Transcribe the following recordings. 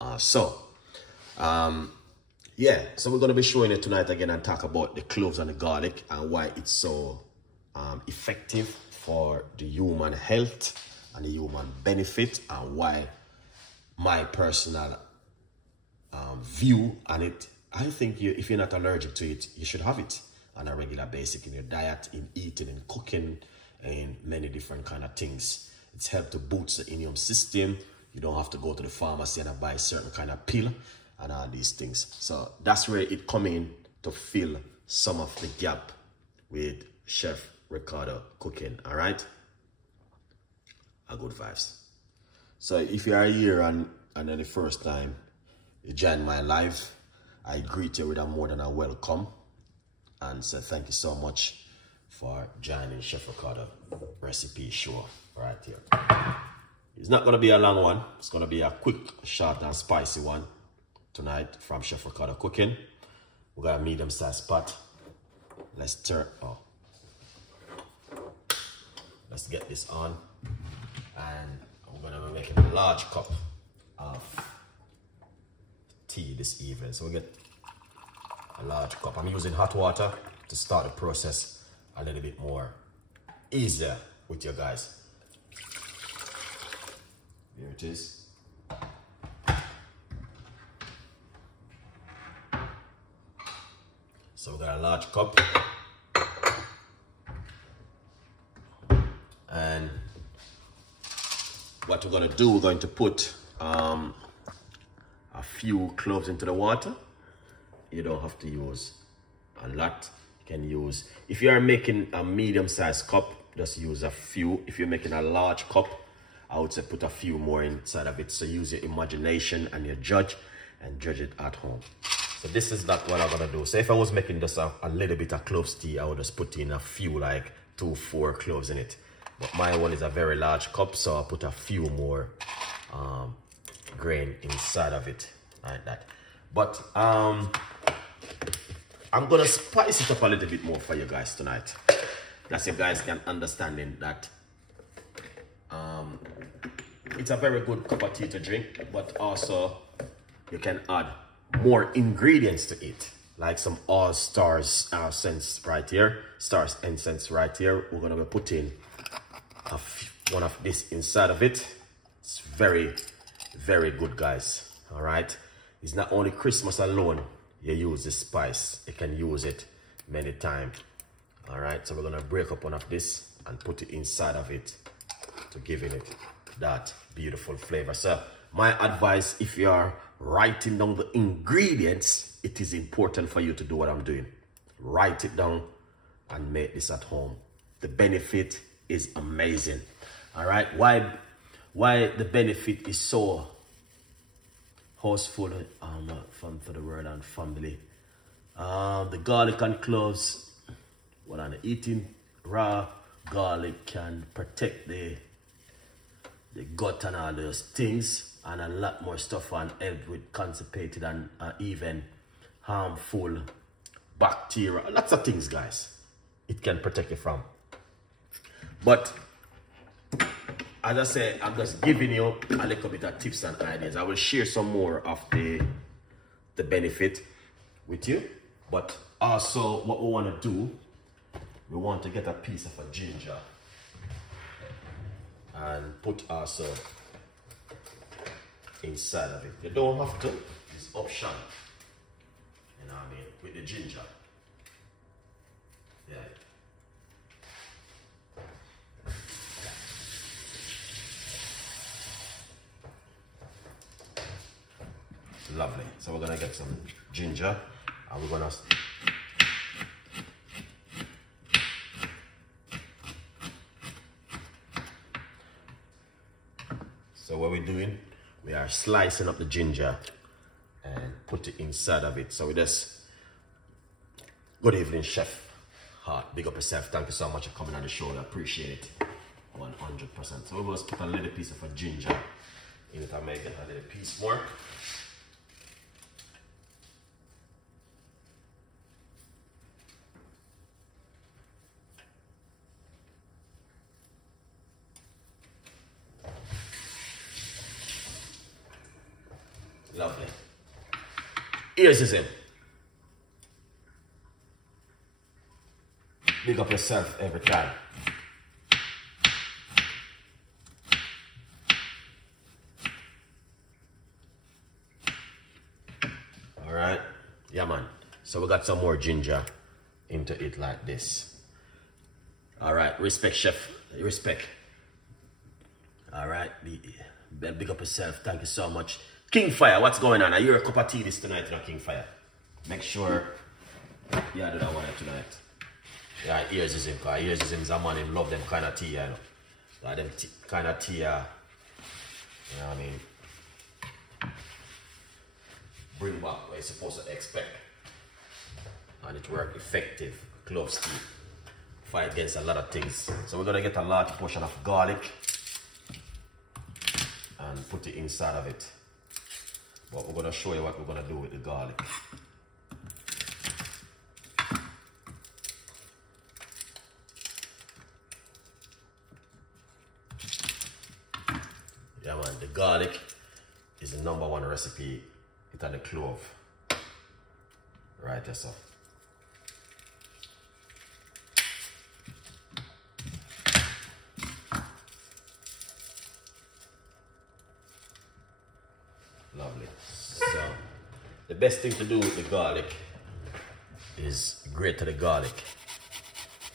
Yeah, so we're going to be showing it tonight again and talk about the cloves and the garlic and why it's so effective for the human health and the human benefit, and why my personal view on it. I think if you're not allergic to it, you should have it on a regular basis in your diet, in eating, in cooking, and many different kind of things. It's helped to boost the immune system. You don't have to go to the pharmacy and buy a certain kind of pill and all these things. So that's where it come in to fill some of the gap with Chef Ricardo Cooking. All right, a good vibes. So if you are here and then the first time you join my live, I greet you with a more than a welcome and say thank you so much for joining Chef Ricardo Recipe Show right here. It's not going to be a long one. It's going to be a quick, short and spicy one tonight from Chef Ricardo Cooking. We got a medium-sized pot. Let's get this on. And I'm going to be making a large cup of tea this evening. So we get a large cup. I'm using hot water to start the process a little bit more easier with you guys. Here it is. So we got a large cup. And what we're going to do, we're going to put a few cloves into the water. You don't have to use a lot. You can use, if you are making a medium-sized cup, just use a few. If you're making a large cup, I would say put a few more inside of it. So use your imagination and your judge it at home. So this is not what I'm gonna do. So if I was making just a little bit of cloves tea, I would just put in a few, like 2-4 cloves in it. But my one is a very large cup, so I'll put a few more grain inside of it, like that. But I'm gonna spice it up a little bit more for you guys tonight. That's you guys can understanding that it's a very good cup of tea to drink, but also you can add more ingredients to it, like some all-stars scents right here, stars incense right here. We're gonna be putting one of this inside of it. It's very, very good, guys. All right, it's not only Christmas alone you use this spice, you can use it many times. All right, so we're gonna break up one of this and put it inside of it to give it that beautiful flavor. So my advice, if you are writing down the ingredients, it is important for you to do what I'm doing. Write it down and make this at home. The benefit is amazing. All right, why the benefit is so houseful for the world and family. The garlic and cloves, when I'm eating raw garlic, can protect the gut and all those things, and a lot more stuff, and help with constipated and even harmful bacteria, lots of things, guys, it can protect you from. But as I say, I'm just giving you a little bit of tips and ideas. I will share some more of the benefit with you, but also what we want to do, we want to get a piece of a ginger and put also inside of it. You don't have to, it's optional, you know what I mean, with the ginger. Yeah. Lovely. So we're gonna get some ginger and we're gonna what we're doing, we are slicing up the ginger and put it inside of it. So we just, good evening, Chef Hart, big up yourself. Thank you so much for coming on the show. I appreciate it 100%. So we must put a little piece of a ginger in it. I may get a little piece more. Lovely. Ears is in. Big up yourself every time. All right. Yeah, man. So we got some more ginger into it like this. All right. Respect, chef. Respect. All right. Big up yourself. Thank you so much. King Fire, what's going on? Are you a cup of tea this tonight, you know, King Fire? Make sure you do that one tonight. Yeah, ears is him, because ears is him is a man, him love them kind of tea, you know. Like them kind of tea, you know what I mean? Bring back what you're supposed to expect. And it work effective. Cloves tea. Fight against a lot of things. So we're gonna get a large portion of garlic and put it inside of it. But we're gonna show you what we're gonna do with the garlic. Yeah, man, the garlic is the #1 recipe. It's on the clove. Right, yes, sir. Lovely. So, the best thing to do with the garlic is grate the garlic,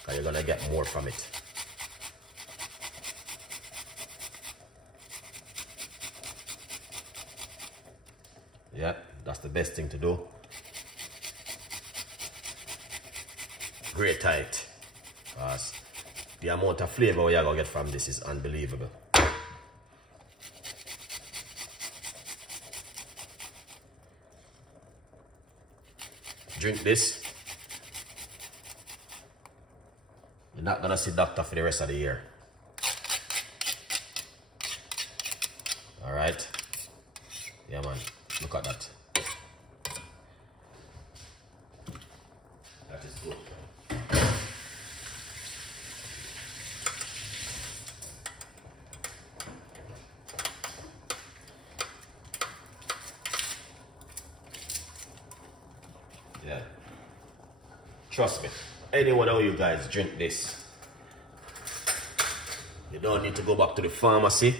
because you're gonna get more from it. Yeah, that's the best thing to do. Grate it, because the amount of flavor you're gonna get from this is unbelievable. Drink this. You're not gonna see doctor for the rest of the year. All right. Yeah, man. Look at that. That is good. Yeah. Trust me. Any one of you guys drink this. You don't need to go back to the pharmacy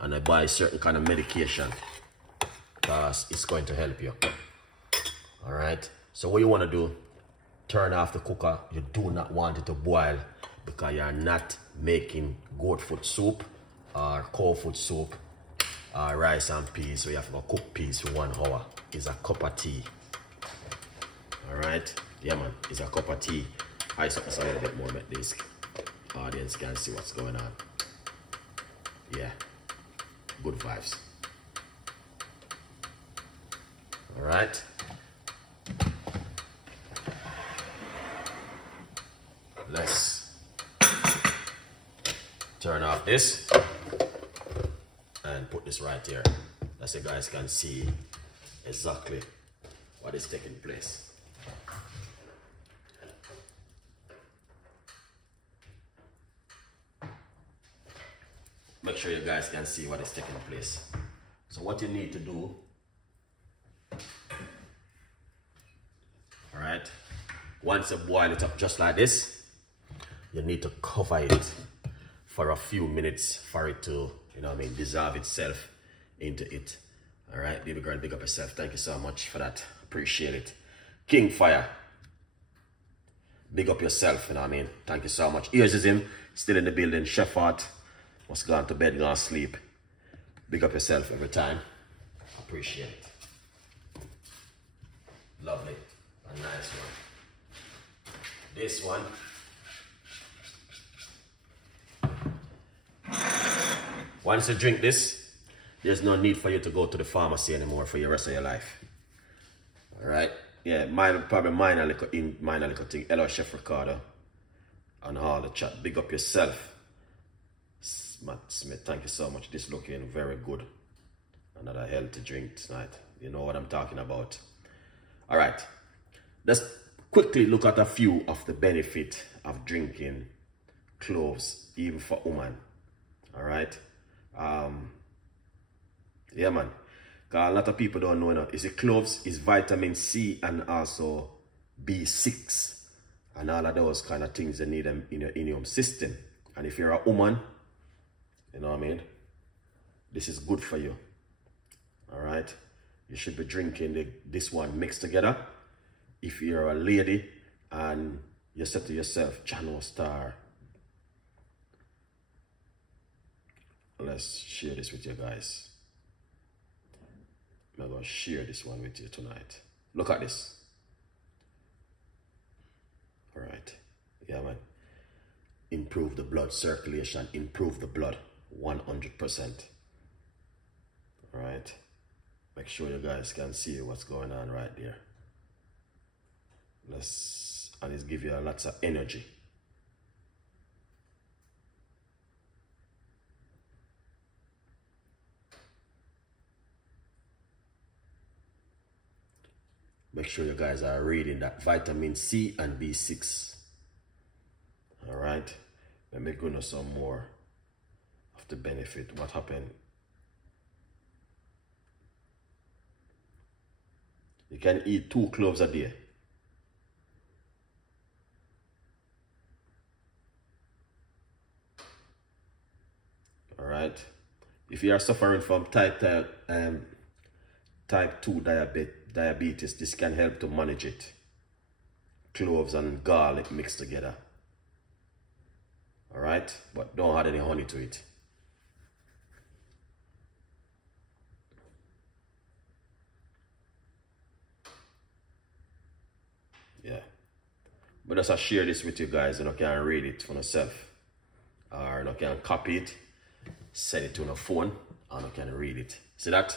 and buy certain kind of medication, because it's going to help you. All right. So what you want to do, turn off the cooker. You do not want it to boil, because you're not making goat foot soup or cow foot soup or rice and peas. So you have to go cook peas for 1 hour. It's a cup of tea. All right. Yeah, man. It's a cup of tea. I saw a little bit more about this. Audience can see what's going on. Yeah. Good vibes. All right. Let's turn off this and put this right here, so you guys can see exactly what is taking place. Make sure you guys can see what is taking place. So what you need to do, all right, once you boil it up just like this, you need to cover it for a few minutes for it to, you know what I mean, dissolve itself into it. All right, baby girl, big up yourself. Thank you so much for that. Appreciate it. King Fire, big up yourself, you know what I mean. Thank you so much. Ears is him, still in the building. Chef Art was gone to bed, gone sleep. Big up yourself every time. Appreciate it. Lovely. A nice one. This one. Once you drink this, there's no need for you to go to the pharmacy anymore for the rest of your life. All right? Yeah, probably minor little thing. Hello, Chef Ricardo. And all the chat. Big up yourself. Matt Smith, thank you so much. This looking very good. Another healthy drink tonight. You know what I'm talking about. All right. Let's quickly look at a few of the benefit of drinking cloves, even for women. All right. Yeah, man. Because a lot of people don't know, you see, cloves is vitamin C and also B6. And all of those kind of things, they need them in your immune system. And if you're a woman, you know what I mean? This is good for you. All right? You should be drinking this one mixed together. If you're a lady and you said to yourself, Channel Star, let's share this with you guys. I'm going to share this one with you tonight. Look at this. All right. Yeah, man. Improve the blood circulation. Improve the blood 100%. All right. Make sure you guys can see what's going on right there. And it's give you lots of energy. Make sure you guys are reading that vitamin C and B6. All right. Let me go into some more of the benefit. What happened? You can eat 2 cloves a day. All right. If you are suffering from type 2 diabetes, this can help to manage it. Cloves and garlic mixed together. All right, but don't add any honey to it. Yeah, but just I share this with you guys, and I can read it for yourself, or I can copy it, send it to your phone, and I can read it. See that?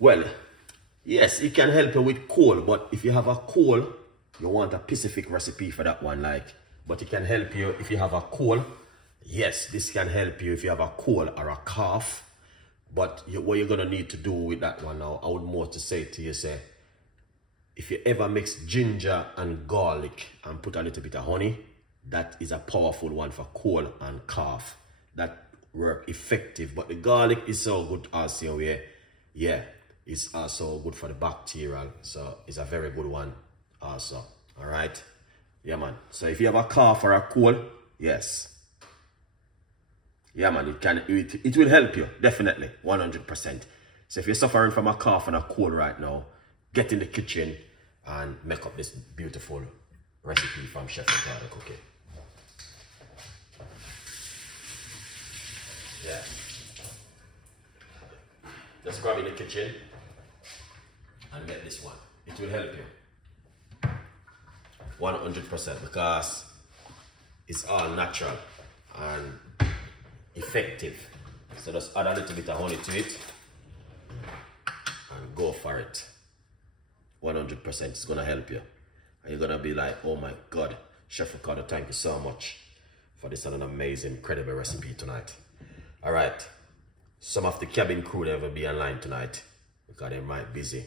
Well, yes, it can help you with cold, but if you have a cold, you want a specific recipe for that one, like, but it can help you if you have a cold. Yes, this can help you if you have a cold or a cough. But what you're gonna need to do with that one now, I would more to say to you, say, if you ever mix ginger and garlic and put a little bit of honey, that is a powerful one for cold and cough. That work effective. But the garlic is so good also, yeah, it's also good for the bacterial. So it's a very good one also. All right. Yeah, man. So if you have a cough or a cold, yes. Yeah, man, it will help you, definitely, 100%. So if you're suffering from a cough and a cold right now, get in the kitchen and make up this beautiful recipe from Chef Ricardo Cooking. Yeah. Just grab in the kitchen and get this one. It will help you 100% because it's all natural and effective. So just add a little bit of honey to it and go for it. 100%. It's gonna help you, and you're gonna be like, oh my God, Chef Ricardo, thank you so much for this an amazing, incredible recipe tonight. All right, some of the cabin crew they will be online tonight because they might be busy.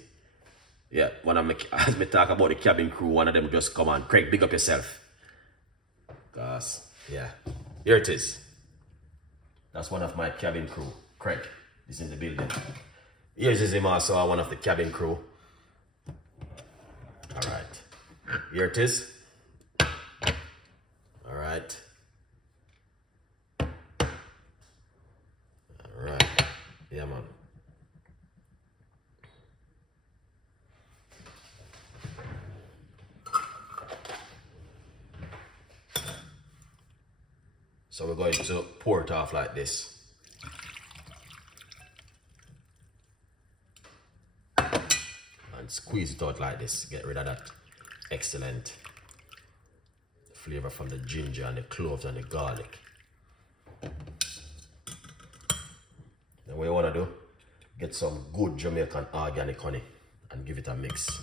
Yeah, as me talk about the cabin crew, one of them just come on. Craig, big up yourself. Cause yeah, here it is. That's one of my cabin crew. Craig is in the building. Here's him also, one of the cabin crew. All right, here it is. All right. All right. Yeah, man. So we're going to pour it off like this. And squeeze it out like this. Get rid of that excellent flavor from the ginger and the cloves and the garlic. Then what you want to do, get some good Jamaican organic honey and give it a mix.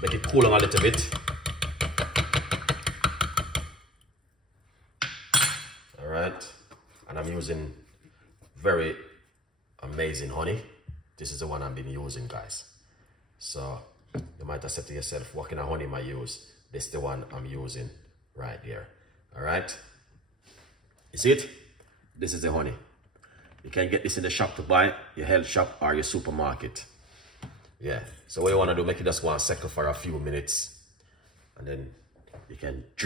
Make it cool on a little bit. Alright, and I'm using very amazing honey. This is the one I've been using, guys. So you might have said to yourself, what kind of honey am I use? This is the one I'm using right here. Alright, you see it? This is the honey. You can get this in the shop to buy, your health shop or your supermarket. Yeah, so what you want to do, make it just go on second for a few minutes. And then you can drink.